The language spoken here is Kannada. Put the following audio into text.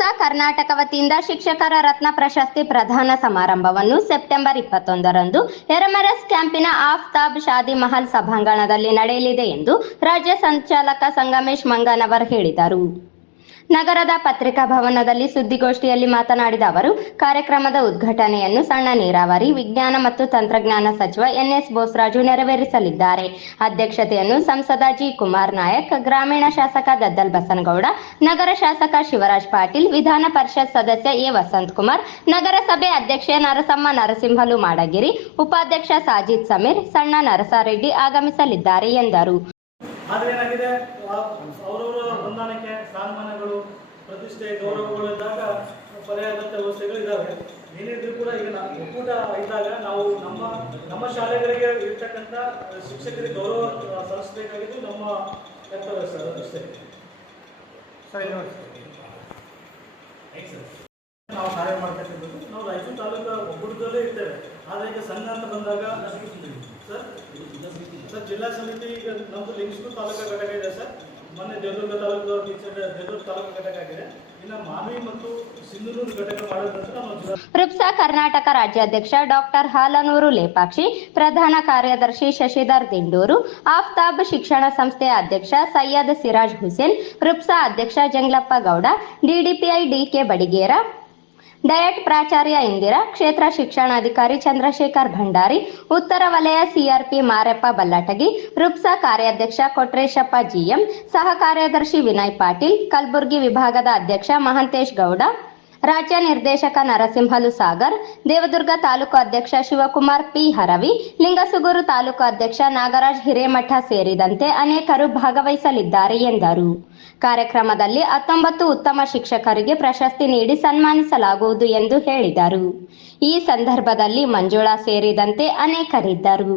ರುಪ್ಸಾ ಕರ್ನಾಟಕ ವತಿಯಿಂದ ಶಿಕ್ಷಕರ ರತ್ನ ಪ್ರಶಸ್ತಿ ಪ್ರದಾನ ಸಮಾರಂಭವನ್ನು ಸೆಪ್ಟೆಂಬರ್ 21ರಂದು ಎರ್ಮೆರಸ್ ಕ್ಯಾಂಪಿನ ಆಫ್ತಾಬ್ ಶಾದಿ ಮಹಲ್ ಸಭಾಂಗಣದಲ್ಲಿ ನಡೆಯಲಿದೆ ಎಂದು ರಾಜ್ಯ ಸಂಚಾಲಕ ಸಂಗಮೇಶ್ ಮಂಗನವರ್ ಹೇಳಿದರು. ನಗರದ ಪತ್ರಿಕಾ ಭವನದಲ್ಲಿ ಸುದ್ದಿಗೋಷ್ಠಿಯಲ್ಲಿ ಮಾತನಾಡಿದ ಅವರು, ಕಾರ್ಯಕ್ರಮದ ಉದ್ಘಾಟನೆಯನ್ನು ಸಣ್ಣ ನೀರಾವರಿ, ವಿಜ್ಞಾನ ಮತ್ತು ತಂತ್ರಜ್ಞಾನ ಸಚಿವ ಎನ್.ಎಸ್. ಬೋಸರಾಜು ನೆರವೇರಿಸಲಿದ್ದಾರೆ. ಅಧ್ಯಕ್ಷತೆಯನ್ನು ಸಂಸದ ಜಿ. ಕುಮಾರ್ ನಾಯಕ್, ಗ್ರಾಮೀಣ ಶಾಸಕ ದದ್ದಲ್ ಬಸನಗೌಡ, ನಗರ ಶಾಸಕ ಶಿವರಾಜ್ ಪಾಟೀಲ್, ವಿಧಾನ ಪರಿಷತ್ ಸದಸ್ಯ ಎ. ವಸಂತಕುಮಾರ್, ನಗರಸಭೆ ಅಧ್ಯಕ್ಷೆ ನರಸಮ್ಮ ನರಸಿಂಹಲು ಮಾಡಗಿರಿ, ಉಪಾಧ್ಯಕ್ಷ ಸಾಜಿದ್ ಸಮೀರ್, ಸಣ್ಣ ನರಸರೆಡ್ಡಿ ಆಗಮಿಸಲಿದ್ದಾರೆ ಎಂದರು. ಅವರವರ ಹೊಂದಾಣಿಕೆ, ಸ್ಥಾನಮಾನಗಳು, ಪ್ರತಿಷ್ಠೆ, ಗೌರವಗಳು ಇದ್ದಾಗ ಪರ್ಯಾಯದಂತ ವ್ಯವಸ್ಥೆಗಳು ಇದ್ದಾವೆ. ಏನಿದ್ರು ಕೂಡ ಈಗ ಒಕ್ಕೂಟ ಇದ್ದಾಗ ನಾವು ನಮ್ಮ ಶಾಲೆಗಳಿಗೆ ಇರ್ತಕ್ಕಂಥ ಶಿಕ್ಷಕರಿಗೆ ಗೌರವ ಸಲ್ಲಿಸಬೇಕಾಗಿದ್ದು ನಮ್ಮ ಕರ್ತವ್ಯ ಸರ್. ಅಷ್ಟೇ ನಾವು ಕಾರ್ಯ ಮಾಡ್ತಕ್ಕಂಥದ್ದು. ನಾವು ರಾಯಚೂರು ತಾಲೂಕು ಒಕ್ಕೂಟದಲ್ಲೇ ಇರ್ತೇವೆ. ಆದರೆ ಈಗ ಸಂಘ ಅಂತ ಬಂದಾಗ ಸರ್ ಜಿಲ್ಲಾ ಸಮಿತಿ ಈಗ ನಮ್ಮದು ಲಿಂಗಸೂರು ತಾಲೂಕು ಘಟಕ ಇದೆ ಸರ್. ಮೊನ್ನೆ ದೇವದುರ್ಗ ತಾಲೂಕು ದೇವದುರ್ಗ ತಾಲೂಕು ಘಟಕ ಆಗಿದೆ. ಇನ್ನು ಮಾವಿ ಮತ್ತು ಸಿಂಧನೂರು ಘಟಕ ಮಾಡೋದಂತ ರುಪ್ಸಾ ಕರ್ನಾಟಕ ರಾಜ್ಯಾಧ್ಯಕ್ಷ ಡಾಕ್ಟರ್ ಹಾಲನೂರು ಲೇಪಾಕ್ಷಿ, ಪ್ರಧಾನ ಕಾರ್ಯದರ್ಶಿ ಶಶಿಧರ್ ದಿಂಡೂರು, ಆಫ್ತಾಬ್ ಶಿಕ್ಷಣ ಸಂಸ್ಥೆಯ ಅಧ್ಯಕ್ಷ ಸೈಯದ್ ಸಿರಾಜ್ ಹುಸೇನ್, ರುಪ್ಸಾ ಅಧ್ಯಕ್ಷ ಜಂಗ್ಲಪ್ಪ ಗೌಡ, ಡಿಡಿಪಿಐ ಡಿ.ಕೆ. ಬಡಿಗೇರ, ಡಯಟ್ ಪ್ರಾಚಾರ್ಯ ಇಂದಿರಾ, ಕ್ಷೇತ್ರ ಶಿಕ್ಷಣಾಧಿಕಾರಿ ಚಂದ್ರಶೇಖರ್ ಭಂಡಾರಿ, ಉತ್ತರ ವಲಯ ಸಿಆರ್ಪಿ ಮಾರೆಪ್ಪ ಬಲ್ಲಟಗಿ, ರುಪ್ಸಾ ಕಾರ್ಯಾಧ್ಯಕ್ಷ ಕೊಟ್ರೇಶಪ್ಪ ಜಿಎಂ, ಸಹ ಕಾರ್ಯದರ್ಶಿ ವಿನಯ್ ಪಾಟೀಲ್, ಕಲಬುರಗಿ ವಿಭಾಗದ ಅಧ್ಯಕ್ಷ ಮಹಂತೇಶ್ ಗೌಡ, ರಾಜ್ಯ ನಿರ್ದೇಶಕ ನರಸಿಂಹಲು ಸಾಗರ್, ದೇವದುರ್ಗ ತಾಲೂಕು ಅಧ್ಯಕ್ಷ ಶಿವಕುಮಾರ್ ಪಿ. ಹರವಿ, ಲಿಂಗಸುಗೂರು ತಾಲೂಕು ಅಧ್ಯಕ್ಷ ನಾಗರಾಜ್ ಹಿರೇಮಠ ಸೇರಿದಂತೆ ಅನೇಕರು ಭಾಗವಹಿಸಲಿದ್ದಾರೆ ಎಂದರು. ಕಾರ್ಯಕ್ರಮದಲ್ಲಿ 19 ಉತ್ತಮ ಶಿಕ್ಷಕರಿಗೆ ಪ್ರಶಸ್ತಿ ನೀಡಿ ಸನ್ಮಾನಿಸಲಾಗುವುದು ಎಂದು ಹೇಳಿದರು. ಈ ಸಂದರ್ಭದಲ್ಲಿ ಮಂಜುಳಾ ಸೇರಿದಂತೆ ಅನೇಕರಿದ್ದರು.